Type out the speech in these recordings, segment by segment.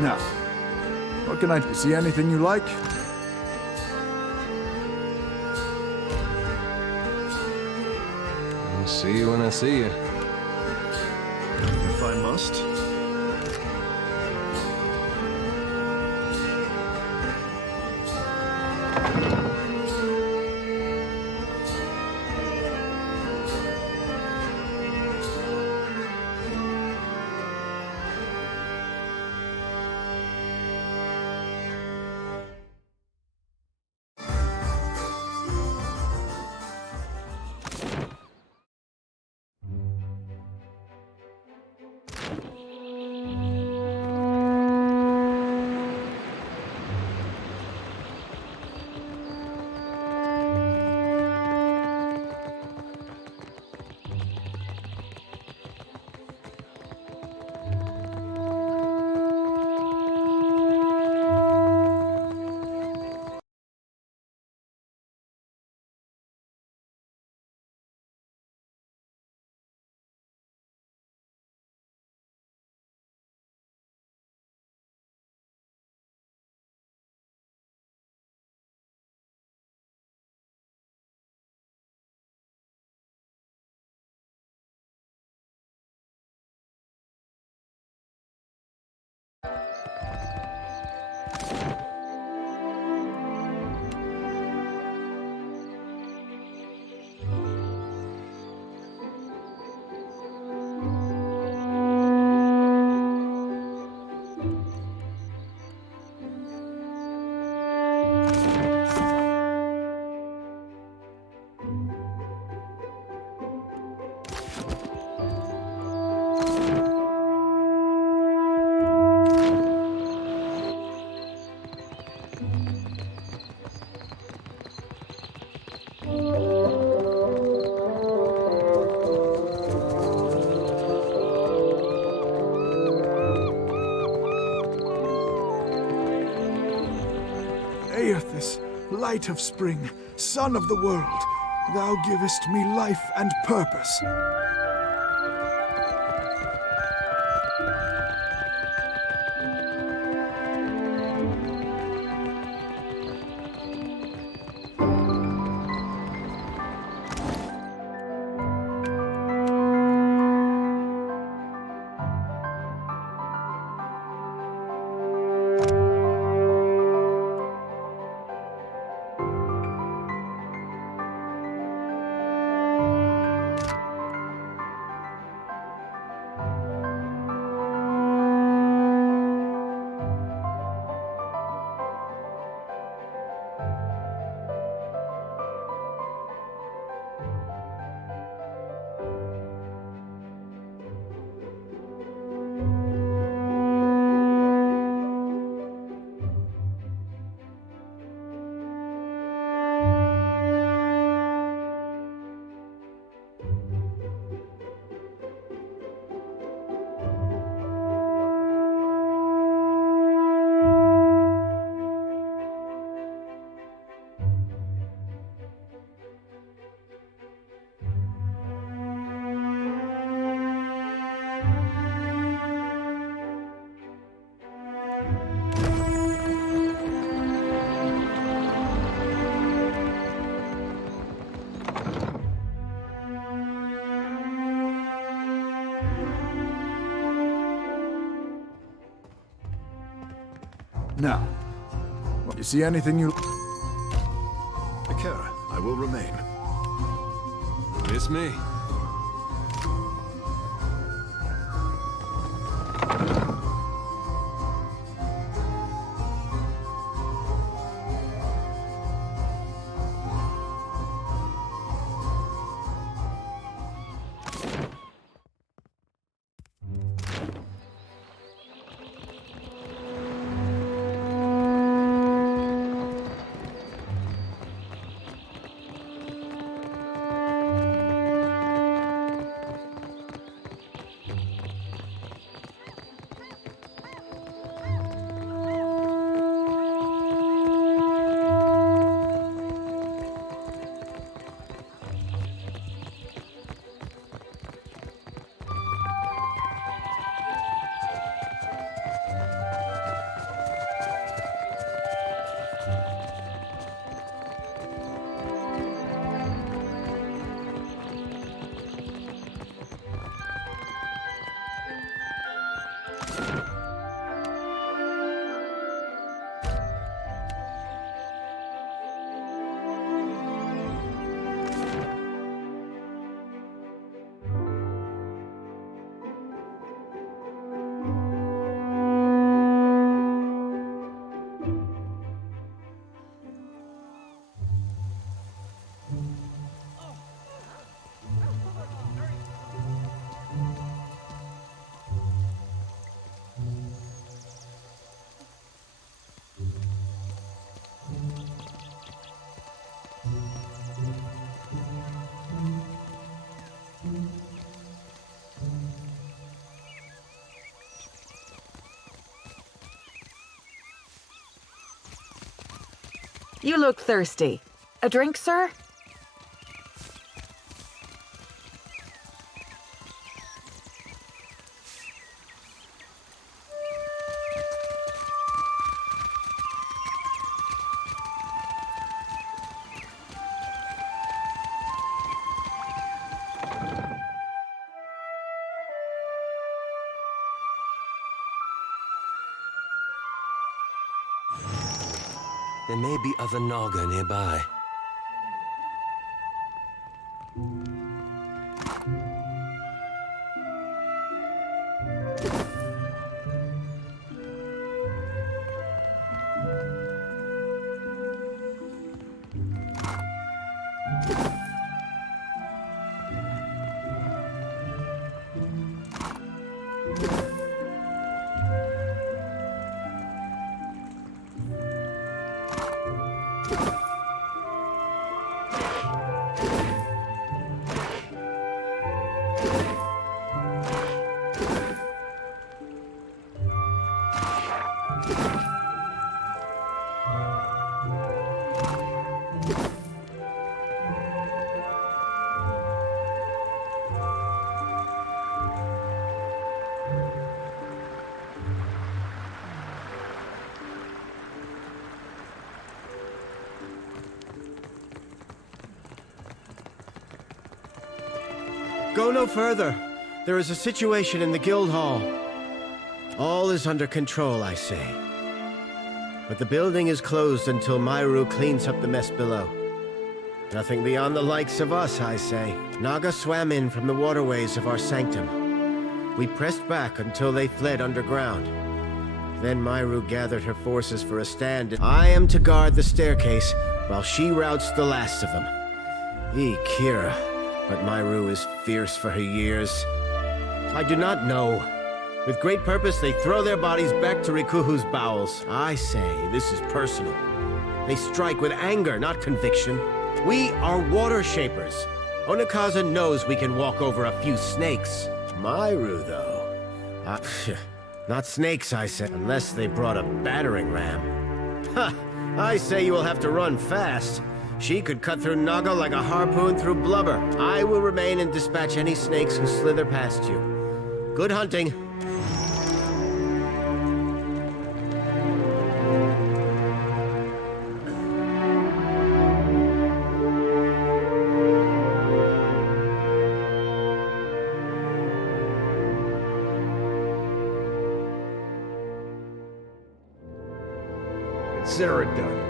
Now, what can I do? See anything you like? I'll see you when I see you. If I must. Aethys, light of spring, sun of the world, thou givest me life and purpose. Now, you see anything you... Akira, I will remain. Miss me. You look thirsty. A drink, sir? There may be other Naga nearby. Go no further. There is a situation in the guild hall. All is under control, I say. But the building is closed until Myru cleans up the mess below. Nothing beyond the likes of us, I say. Naga swam in from the waterways of our sanctum. We pressed back until they fled underground. Then Myru gathered her forces for a stand. I am to guard the staircase while she routs the last of them. Kira. But Myru is fierce for her years. I do not know. With great purpose, they throw their bodies back to Rikuhu's bowels. I say, this is personal. They strike with anger, not conviction. We are water shapers. Onikaza knows we can walk over a few snakes. Myru, though... not snakes, I say, unless they brought a battering ram. Ha! I say you will have to run fast. She could cut through Naga like a harpoon through blubber. I will remain and dispatch any snakes who slither past you. Good hunting. Consider it done.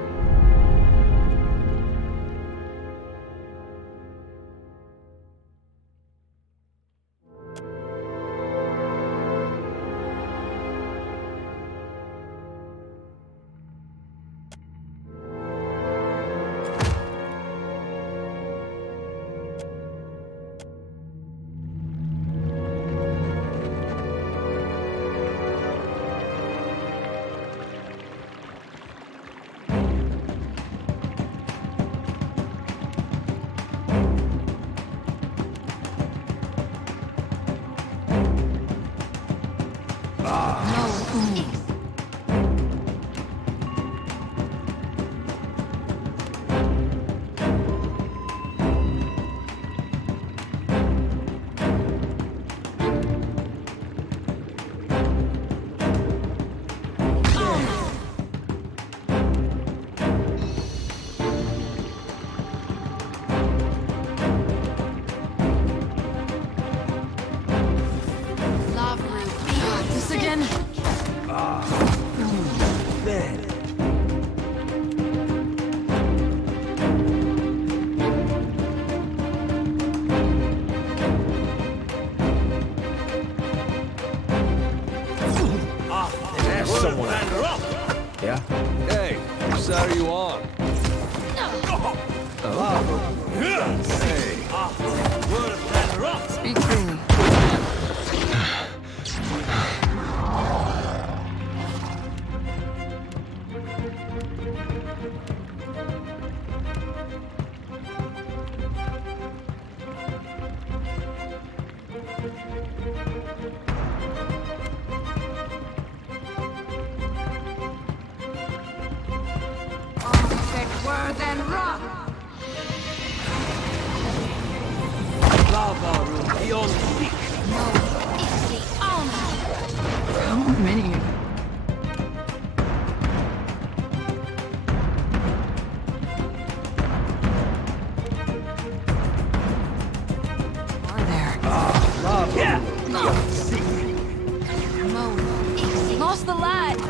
Yeah? Hey, whose side are you on? Speak freely. Tougher than rock! Lava room beyond seek. No, it's the honor! How many? Are there? Yeah. No, it's lost the light!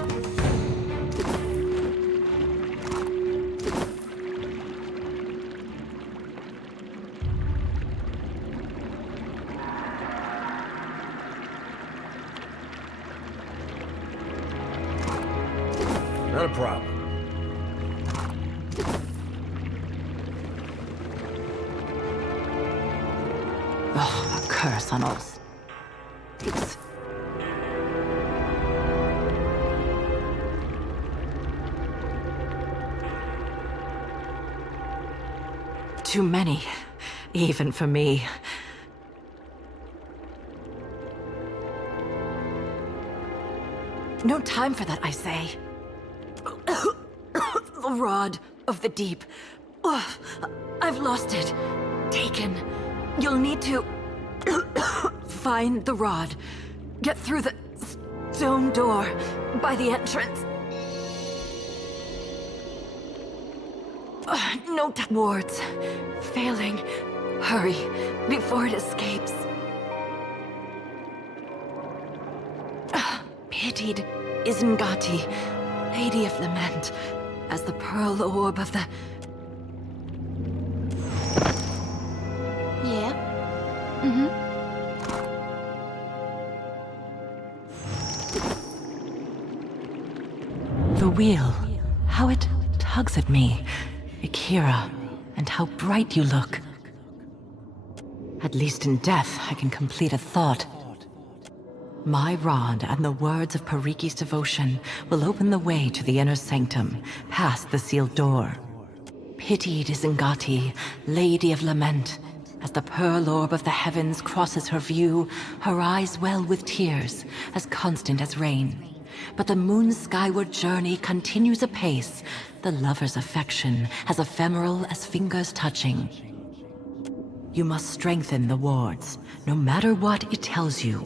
Not a problem. Oh, a curse on all. It's too many, even for me. No time for that, I say. The rod of the deep. Ugh, I've lost it. Taken. You'll need to find the rod. Get through the stone door by the entrance. No words. Failing. Hurry before it escapes. Pitied Isengati, Lady of Lament, as the pearl orb of the... Yeah? Mm-hmm. The wheel. How it tugs at me. Akira, and how bright you look. At least in death, I can complete a thought. My rod and the words of Pariki's devotion will open the way to the inner sanctum, past the sealed door. Pitied Isengati, Lady of Lament, as the pearl orb of the heavens crosses her view, her eyes well with tears, as constant as rain. But the moon's skyward journey continues apace, the lover's affection as ephemeral as fingers touching. You must strengthen the wards, no matter what it tells you.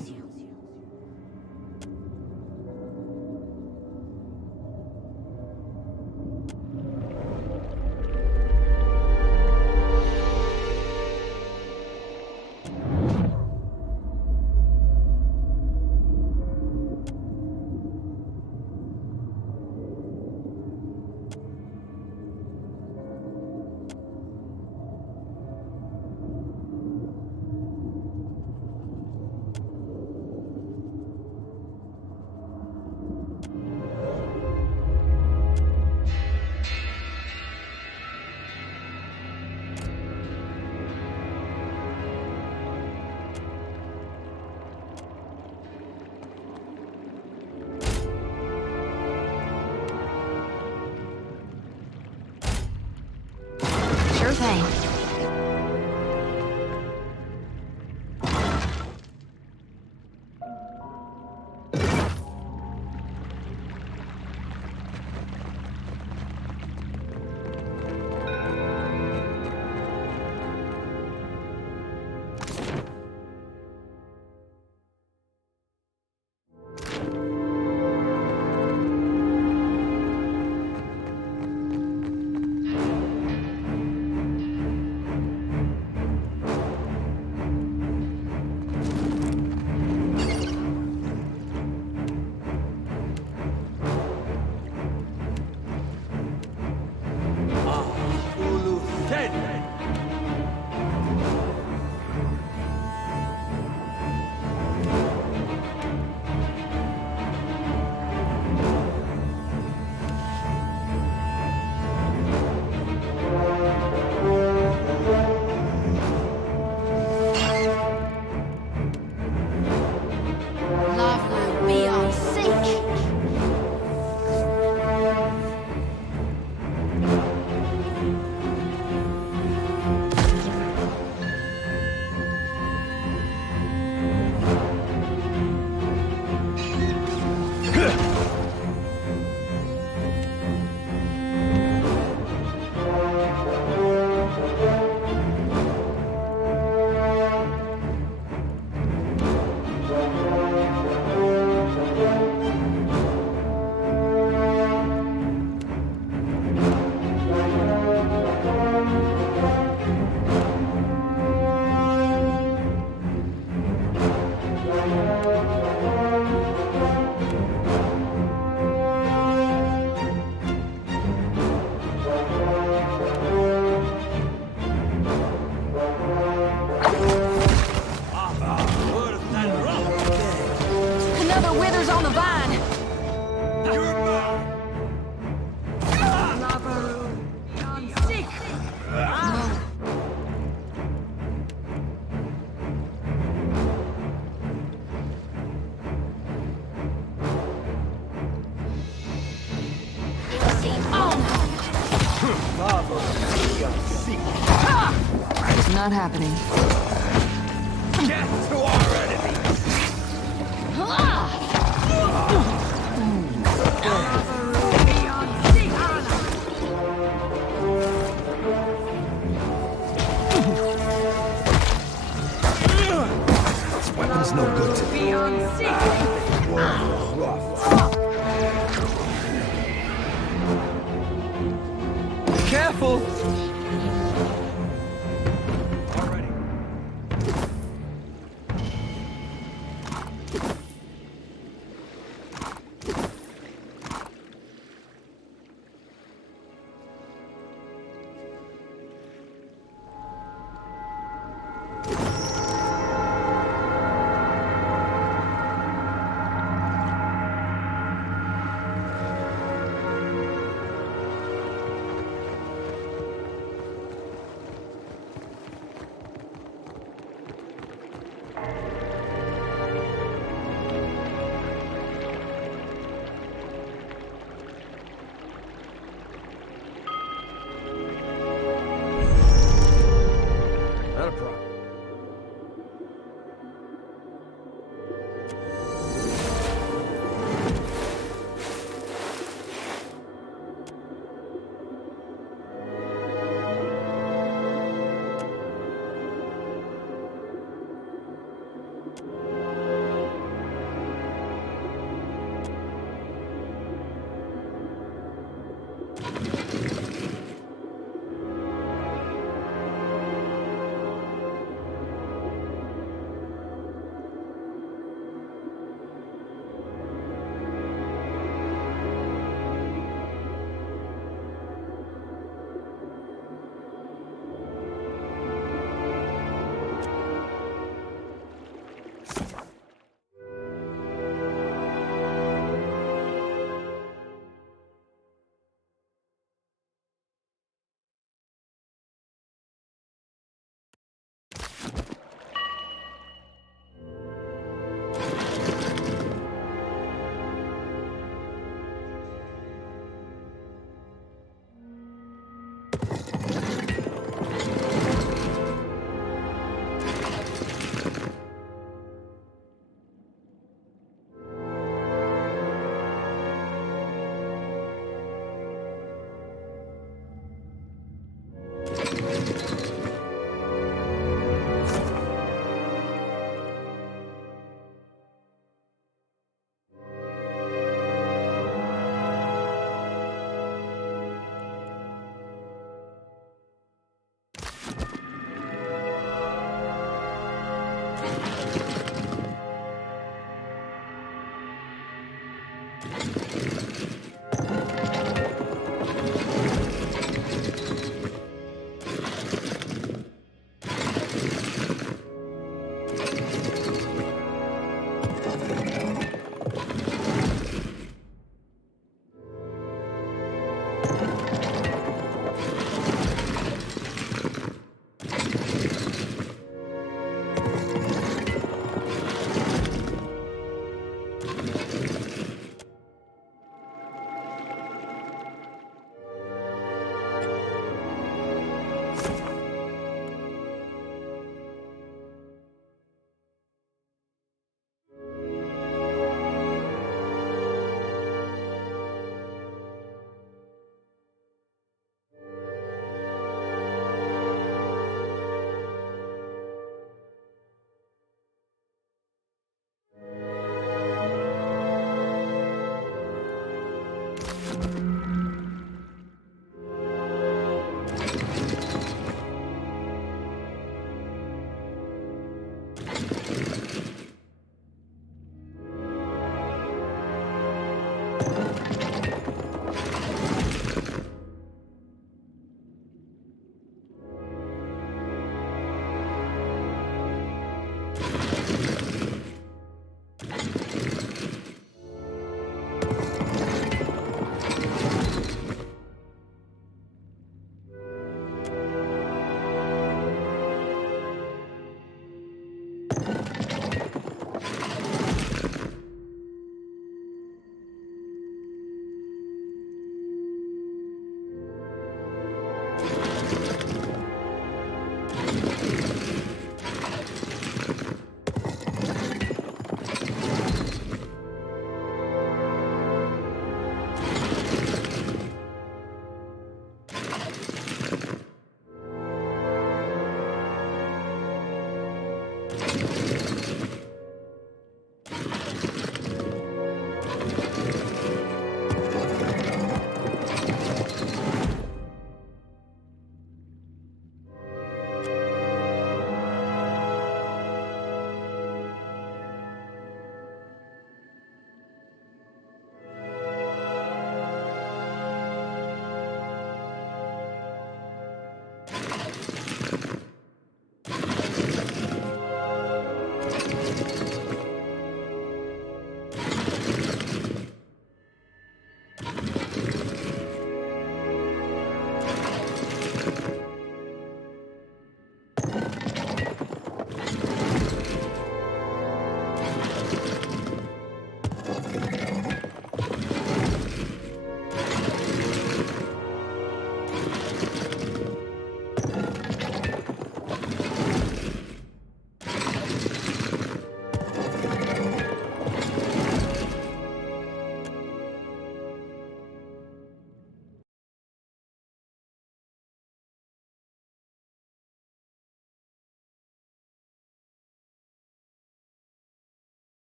Sure thing. It's not happening. Get to our enemy! This weapon's no good to me. Careful!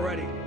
already.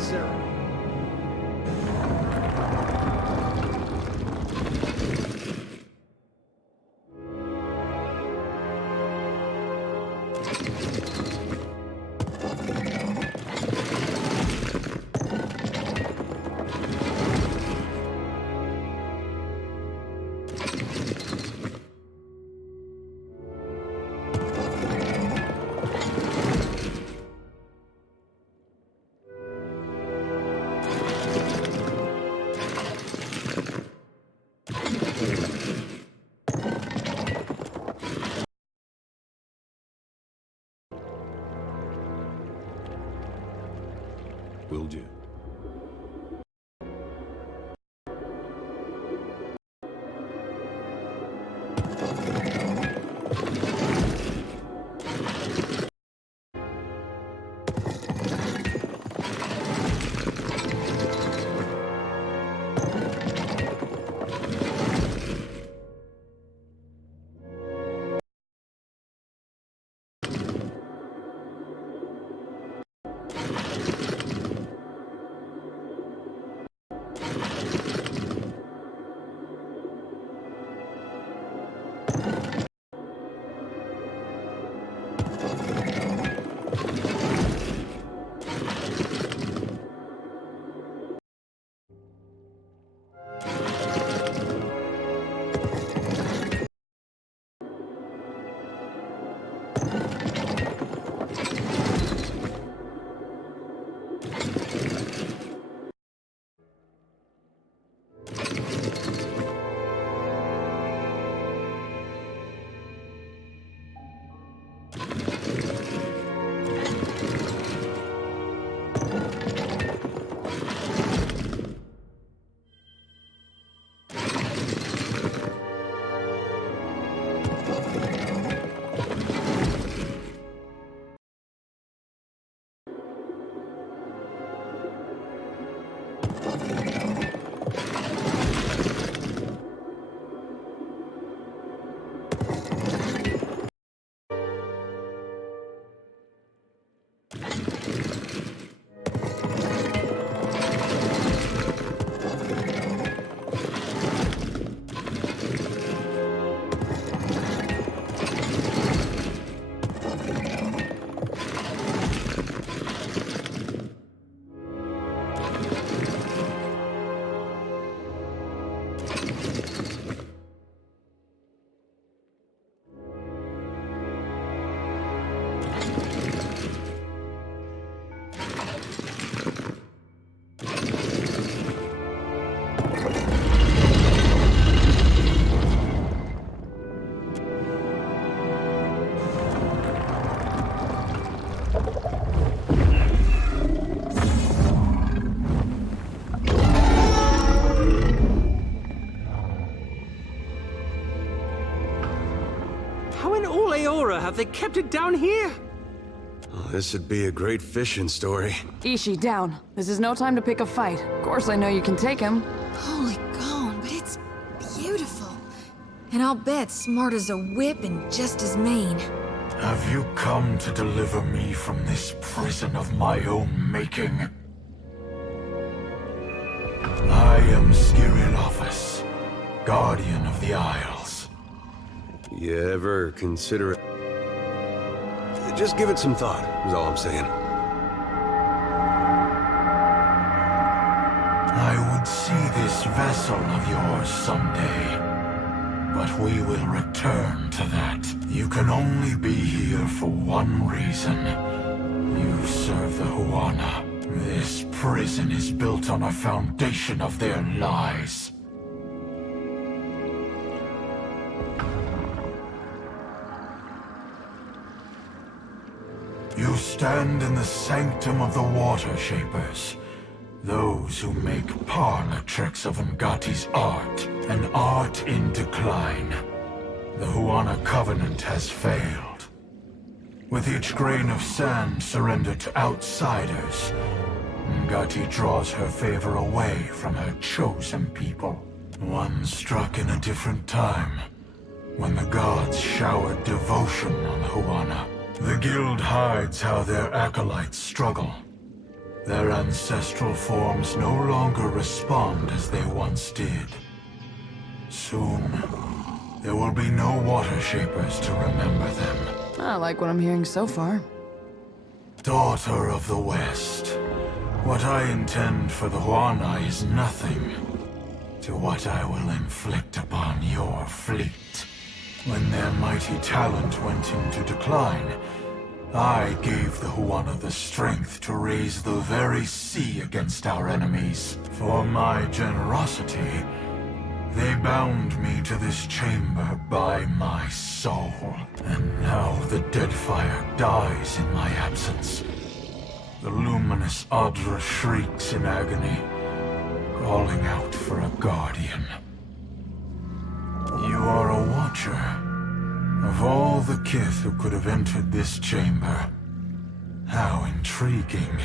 Sarah. Will do. How in all Aora have they kept it down here? Oh, this would be a great fishing story. Ishi, down. This is no time to pick a fight. Of course I know you can take him. Holy gone, but it's beautiful. And I'll bet smart as a whip and just as mean. Have you come to deliver me from this prison of my own making? I am Skirilophus, Guardian of the Isles. You ever consider it? Just give it some thought, is all I'm saying. I would see this vessel of yours someday, but we will return to that. You can only be here for one reason. You serve the Huana. This prison is built on a foundation of their lies. You stand in the sanctum of the Water Shapers. Those who make parlor tricks of Ngati's art, an art in decline. The Huana Covenant has failed. With each grain of sand surrendered to outsiders, Ngati draws her favor away from her chosen people. One struck in a different time, when the gods showered devotion on Huana. The guild hides how their acolytes struggle. Their ancestral forms no longer respond as they once did. Soon, there will be no Water Shapers to remember them. I like what I'm hearing so far. Daughter of the West, what I intend for the Huana is nothing to what I will inflict upon your fleet. When their mighty talent went into decline, I gave the Huana the strength to raise the very sea against our enemies. For my generosity, they bound me to this chamber by my soul. And now the Deadfire dies in my absence. The luminous Adra shrieks in agony, calling out for a guardian. You are a watcher. Of all the kith who could have entered this chamber, how intriguing.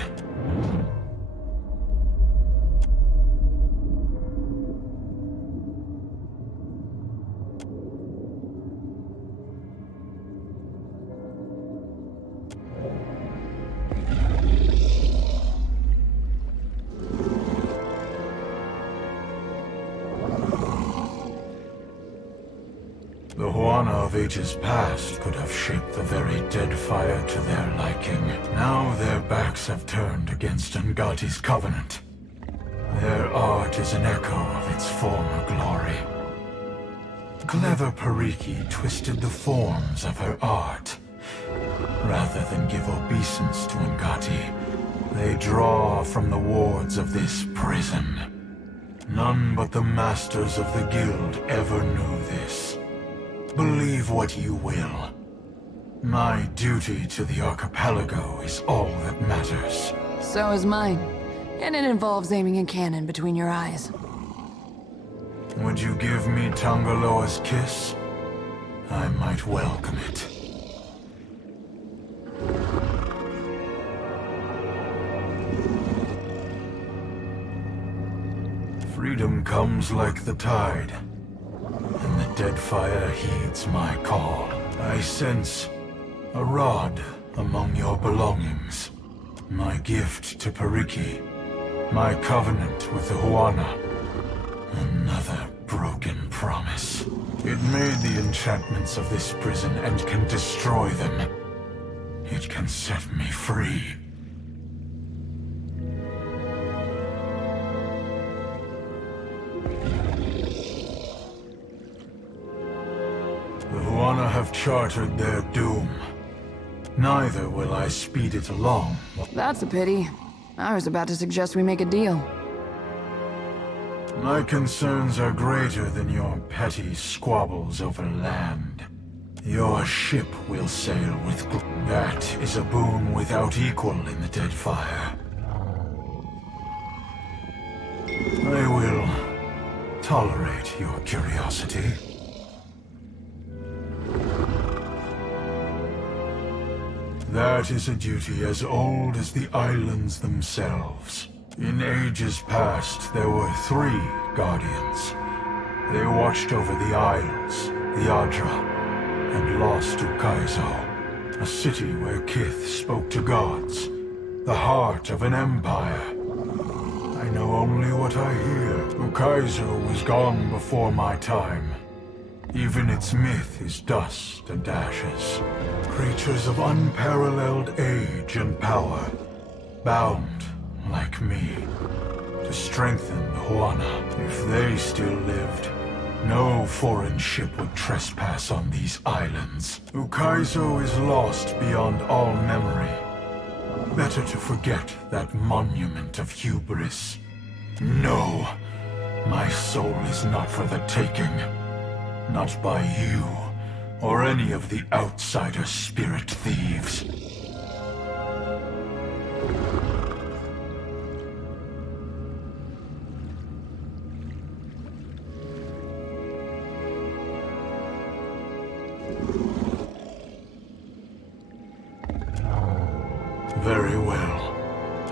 The Huana of ages past could have shaped the very Deadfire to their liking. Now their backs have turned against Ngati's covenant. Their art is an echo of its former glory. Clever Pariki twisted the forms of her art. Rather than give obeisance to Ngati, they draw from the wards of this prison. None but the masters of the guild ever knew this. Believe what you will. My duty to the archipelago is all that matters. So is mine. And it involves aiming a cannon between your eyes. Would you give me Tangaloa's kiss? I might welcome it. Freedom comes like the tide, and the Deadfire heeds my call. I sense a rod among your belongings. My gift to Pariki. My covenant with the Huana. Another broken promise. It made the enchantments of this prison and can destroy them. It can set me free. chartered their doom. Neither will I speed it along. That's a pity. I was about to suggest we make a deal. My concerns are greater than your petty squabbles over land. Your ship will sail with that is a boon without equal in the Deadfire. I will tolerate your curiosity. That is a duty as old as the islands themselves. In ages past, there were 3 Guardians. They watched over the Isles, the Adra, and lost Ukaizo, a city where Kith spoke to gods, the heart of an empire. I know only what I hear. Ukaizo was gone before my time. Even its myth is dust and ashes. Creatures of unparalleled age and power, bound, like me, to strengthen the Huana. If they still lived, no foreign ship would trespass on these islands. Ukaizo is lost beyond all memory. Better to forget that monument of hubris. No, my soul is not for the taking. Not by you, or any of the outsider spirit thieves. Very well.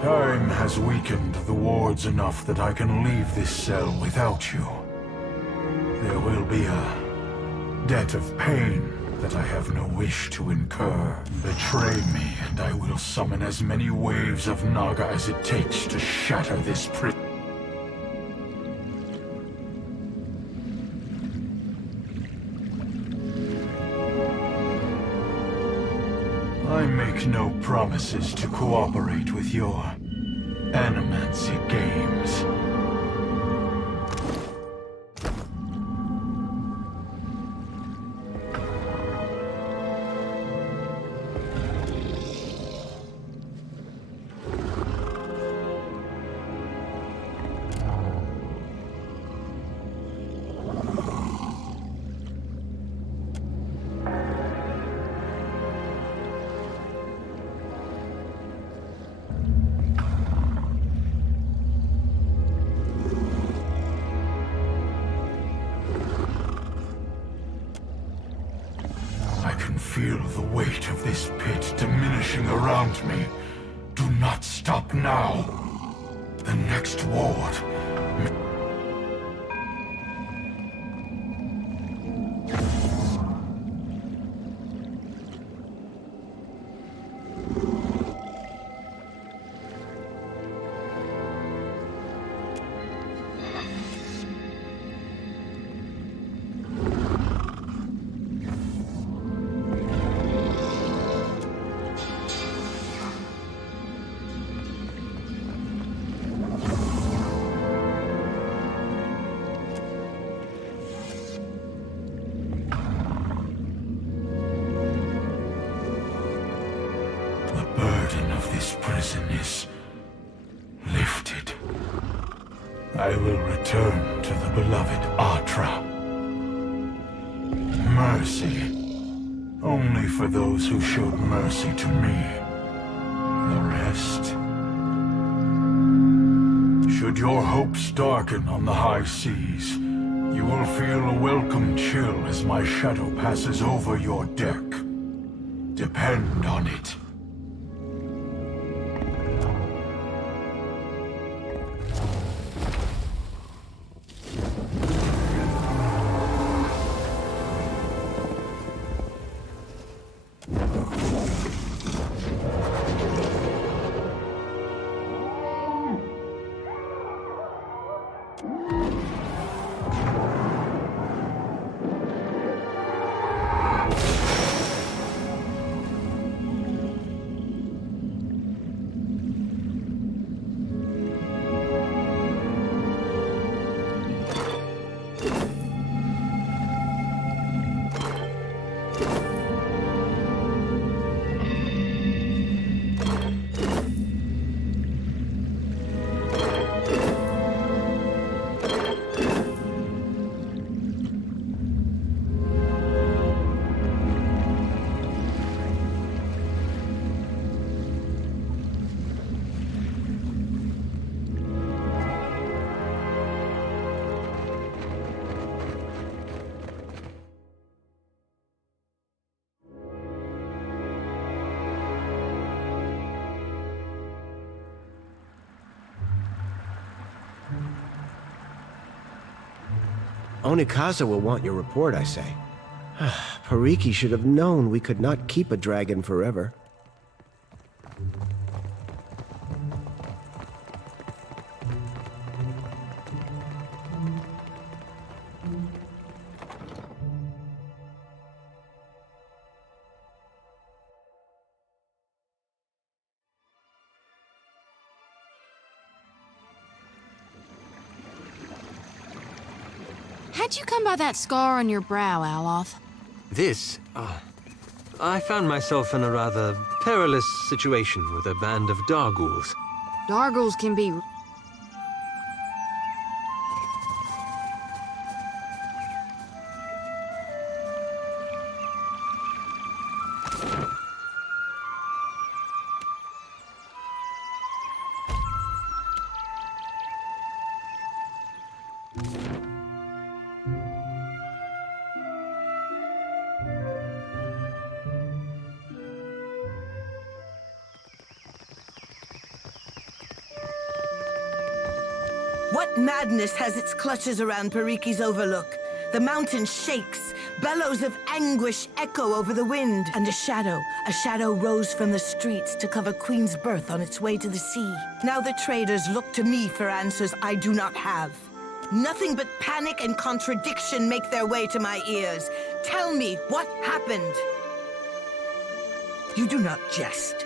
Time has weakened the wards enough that I can leave this cell without you. There will be a debt of pain that I have no wish to incur. Betray me, and I will summon as many waves of Naga as it takes to shatter this prison. I make no promises to cooperate with your animancy games. Feel the weight of this pit diminishing around me. Do not stop now. The next ward. This prison is lifted. I will return to the beloved Atra. Mercy. Only for those who showed mercy to me. The rest. Should your hopes darken on the high seas, you will feel a welcome chill as my shadow passes over your deck. Depend on it. Onikaza will want your report, I say. Pariki should have known we could not keep a dragon forever. How'd you come by that scar on your brow, Aloth? This? I found myself in a rather perilous situation with a band of Dargools. Dargools can be... What madness has its clutches around Pariki's overlook? The mountain shakes, bellows of anguish echo over the wind, and a shadow rose from the streets to cover Queen's Birth on its way to the sea. Now the traders look to me for answers I do not have. Nothing but panic and contradiction make their way to my ears. Tell me what happened. You do not jest.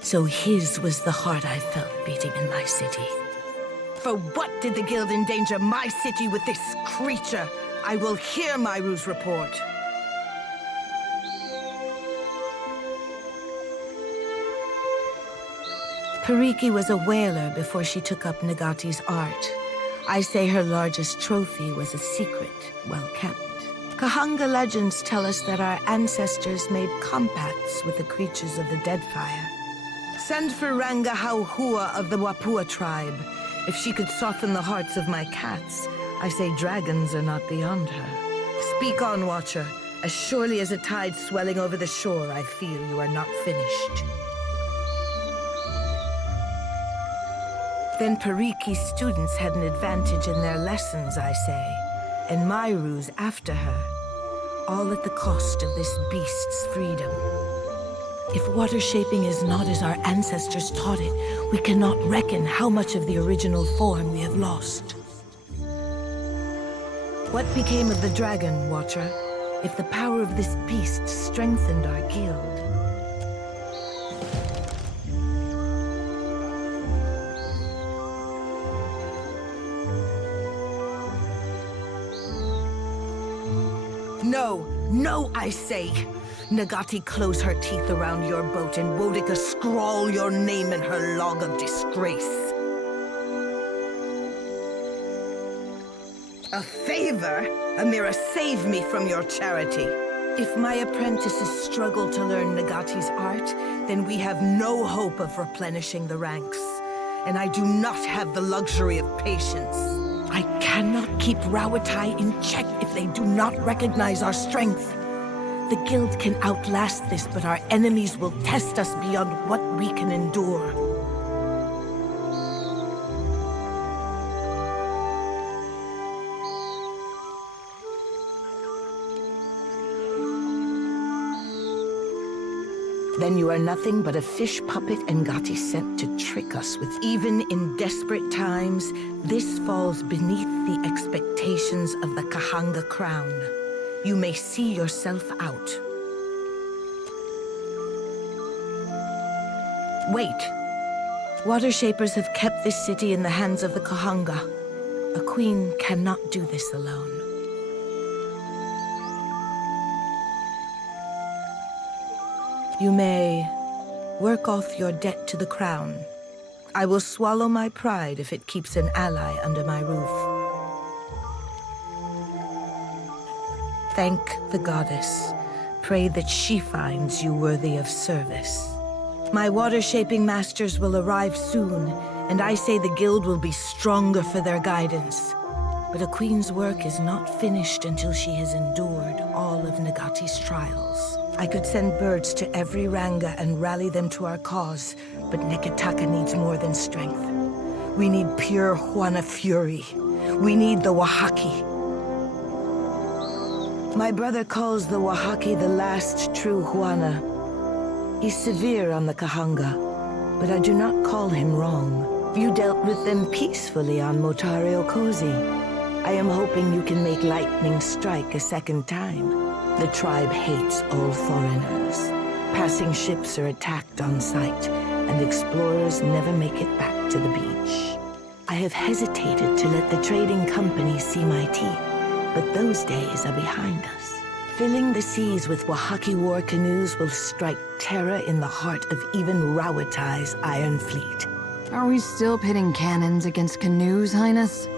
So his was the heart I felt beating in my city. For what did the Guild endanger my city with this creature? I will hear Myru's report. Pariki was a whaler before she took up Nagati's art. I say her largest trophy was a secret, well kept. Kahanga legends tell us that our ancestors made compacts with the creatures of the Deadfire. Send for Ranga Hauhua of the Wapua tribe. If she could soften the hearts of my cats, I say dragons are not beyond her. Speak on, Watcher. As surely as a tide swelling over the shore, I feel you are not finished. Then Pariki's students had an advantage in their lessons, I say, and Myru's after her, all at the cost of this beast's freedom. If water shaping is not as our ancestors taught it, we cannot reckon how much of the original form we have lost. What became of the dragon, Watcher, if the power of this beast strengthened our guild? No, I say! Nagati close her teeth around your boat and Wodika scrawl your name in her log of disgrace. A favor? Amira, save me from your charity. If my apprentices struggle to learn Nagati's art, then we have no hope of replenishing the ranks. And I do not have the luxury of patience. I cannot keep Rawatai in check if they do not recognize our strength. The Guild can outlast this, but our enemies will test us beyond what we can endure. Then you are nothing but a fish puppet Ngati sent to trick us with. Even in desperate times, this falls beneath the expectations of the Kahanga crown. You may see yourself out. Wait. Water Shapers have kept this city in the hands of the Kahanga. A queen cannot do this alone. You may work off your debt to the crown. I will swallow my pride if it keeps an ally under my roof. Thank the goddess. Pray that she finds you worthy of service. My water-shaping masters will arrive soon, and I say the guild will be stronger for their guidance. But a queen's work is not finished until she has endured all of Nagati's trials. I could send birds to every Ranga and rally them to our cause, but Neketaka needs more than strength. We need pure Huana fury. We need the Wahaki. My brother calls the Oaxaca the last true Juana. He's severe on the Kahanga, but I do not call him wrong. You dealt with them peacefully on Motario Cozy. I am hoping you can make lightning strike a second time. The tribe hates all foreigners. Passing ships are attacked on sight, and explorers never make it back to the beach. I have hesitated to let the trading companies see my teeth, but those days are behind us. Filling the seas with Oaxaca war canoes will strike terror in the heart of even Rawatai's Iron Fleet. Are we still pitting cannons against canoes, Highness?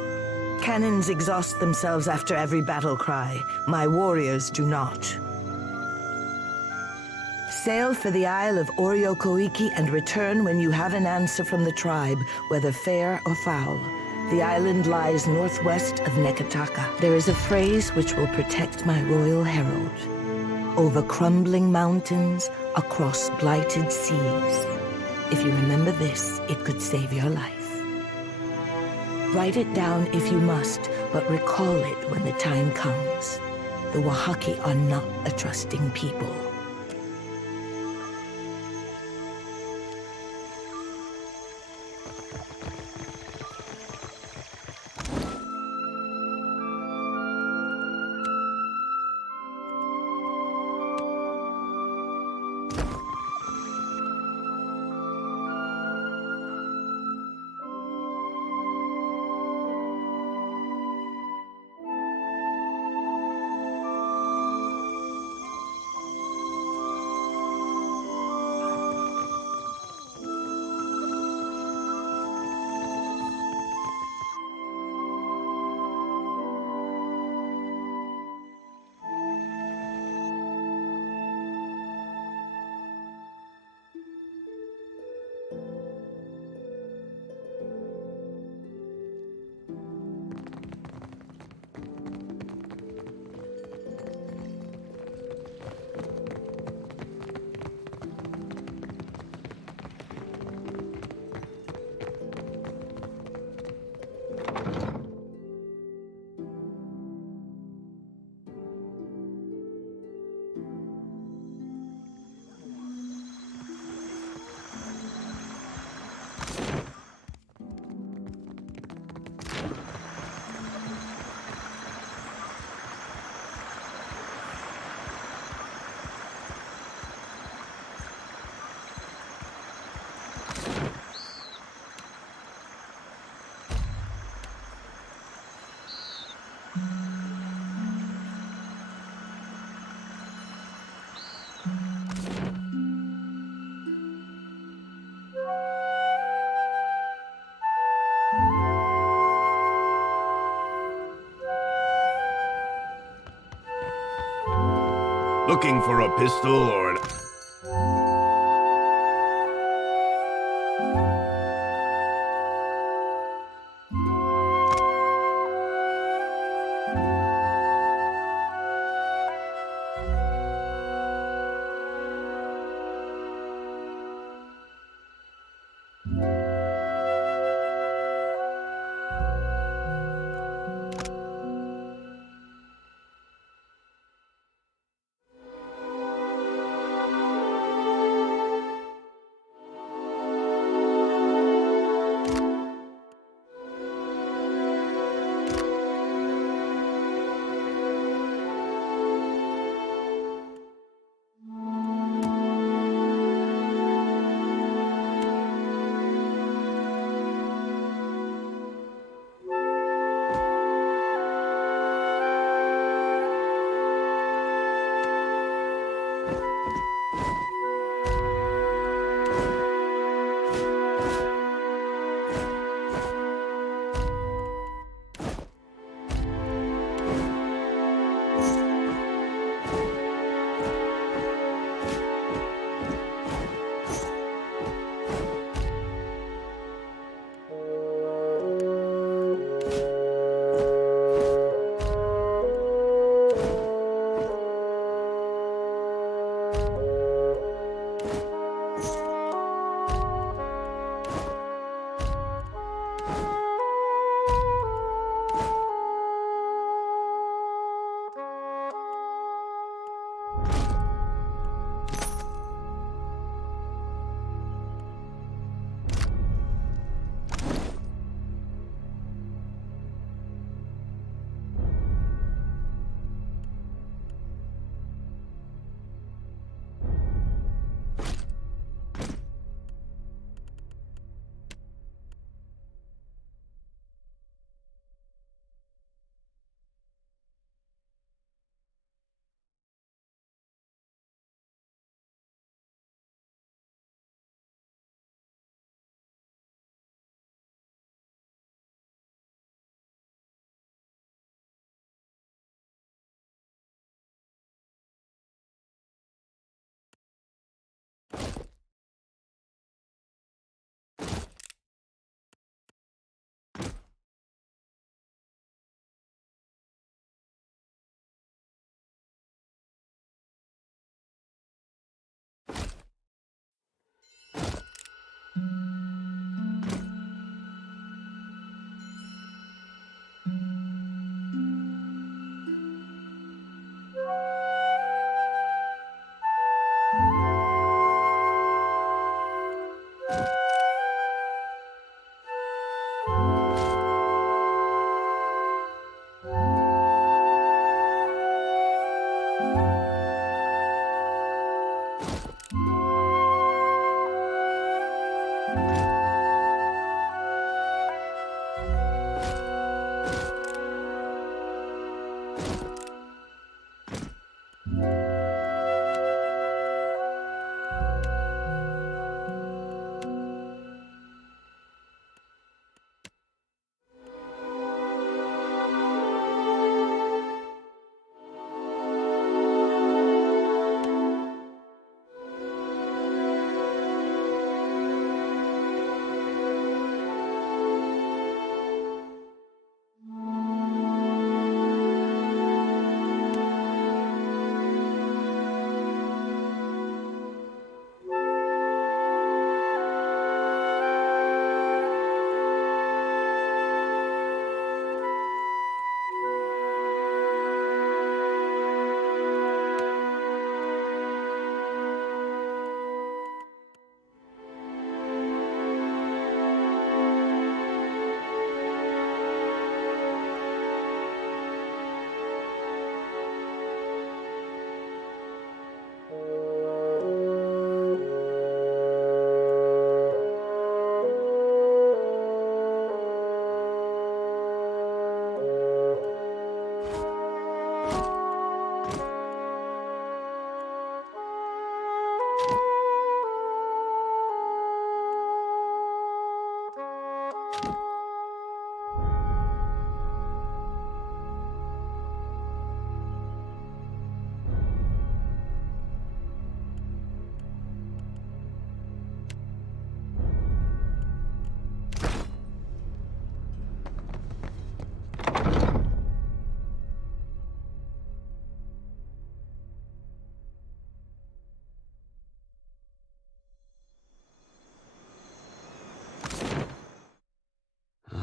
Cannons exhaust themselves after every battle cry. My warriors do not. Sail for the Isle of Oriokoiki and return when you have an answer from the tribe, whether fair or foul. The island lies northwest of Nekataka. There is a phrase which will protect my royal herald. Over crumbling mountains, across blighted seas. If you remember this, it could save your life. Write it down if you must, but recall it when the time comes. The Oaxaca are not a trusting people. Looking for a pistol or an...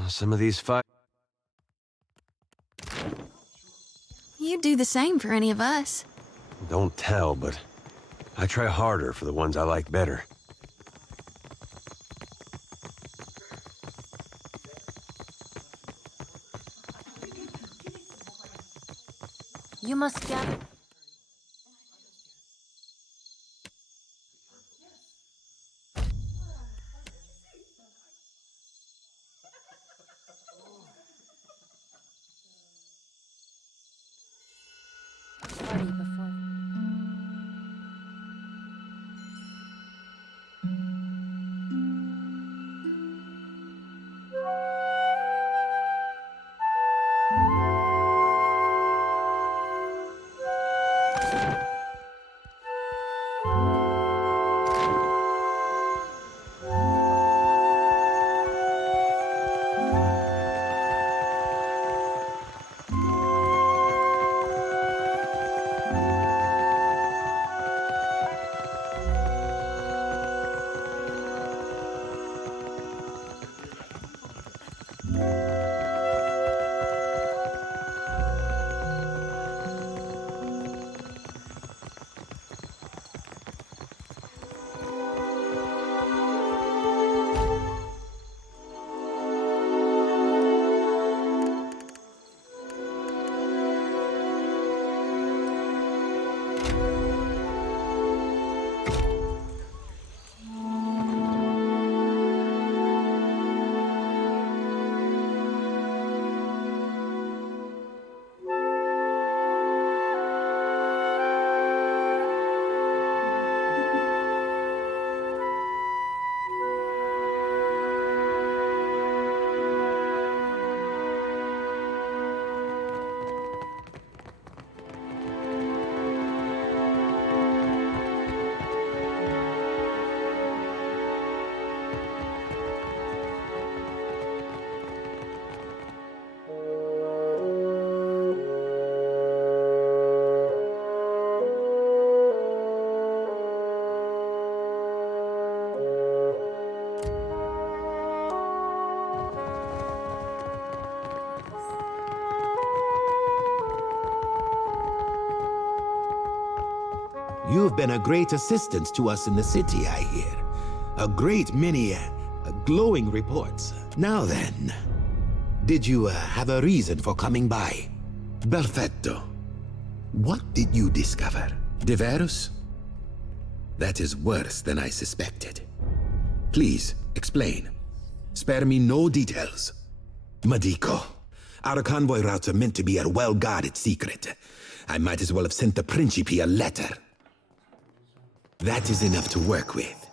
Some of these fire... You'd do the same for any of us. Don't tell, but I try harder for the ones I like better. You must gather. Party before. You've been a great assistance to us in the city, I hear. A great many glowing reports. Now then, did you have a reason for coming by? Perfetto. What did you discover? Diverus? That is worse than I suspected. Please, explain. Spare me no details. Medico, our convoy routes are meant to be a well-guarded secret. I might as well have sent the Principe a letter. That is enough to work with.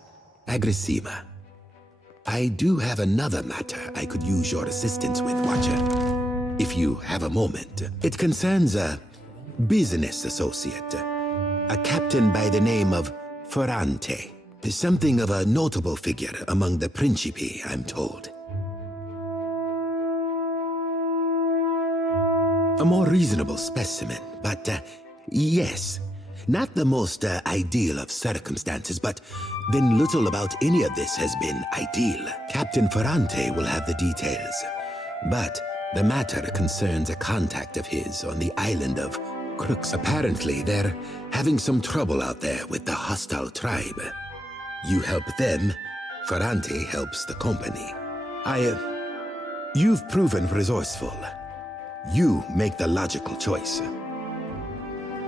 Aggressima. I do have another matter I could use your assistance with, Watcher. If you have a moment. It concerns a business associate. A captain by the name of Ferrante. Something of a notable figure among the Principi, I'm told. A more reasonable specimen, but yes. Not the most ideal of circumstances, but then little about any of this has been ideal. Captain Ferrante will have the details, but the matter concerns a contact of his on the island of Crooks. Apparently, they're having some trouble out there with the hostile tribe. You help them, Ferrante helps the company. You've proven resourceful. You make the logical choice.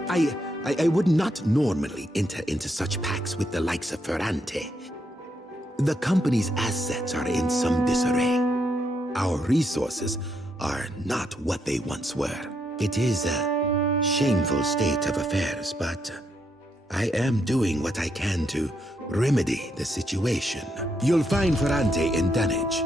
I would not normally enter into such pacts with the likes of Ferrante. The company's assets are in some disarray. Our resources are not what they once were. It is a shameful state of affairs, but I am doing what I can to remedy the situation. You'll find Ferrante in Dunwich.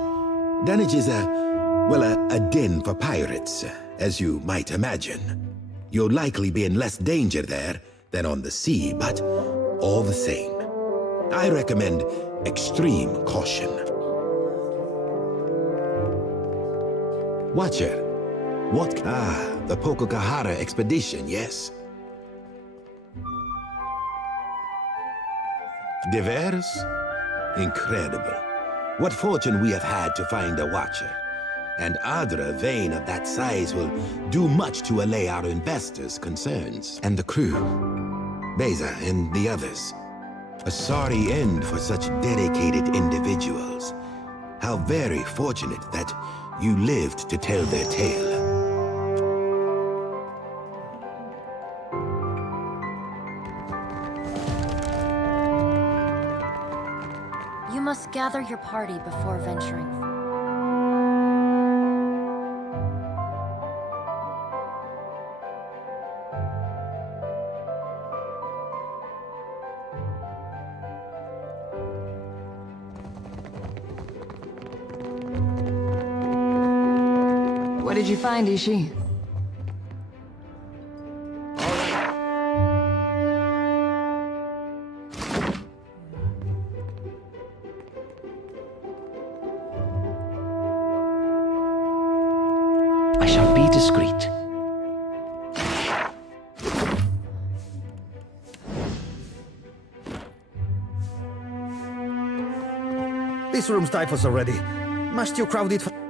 Dunwich is a den for pirates, as you might imagine. You'll likely be in less danger there than on the sea, but all the same, I recommend extreme caution. Watcher, what? The Pococahara expedition, yes. Diverse? Incredible. What fortune we have had to find a Watcher. And Adra vein of that size will do much to allay our investors' concerns. And the crew, Beza and the others. A sorry end for such dedicated individuals. How very fortunate that you lived to tell their tale. You must gather your party before venturing. What did you find, Ishi? I shall be discreet. This room's typhus already. Must you crowd it for...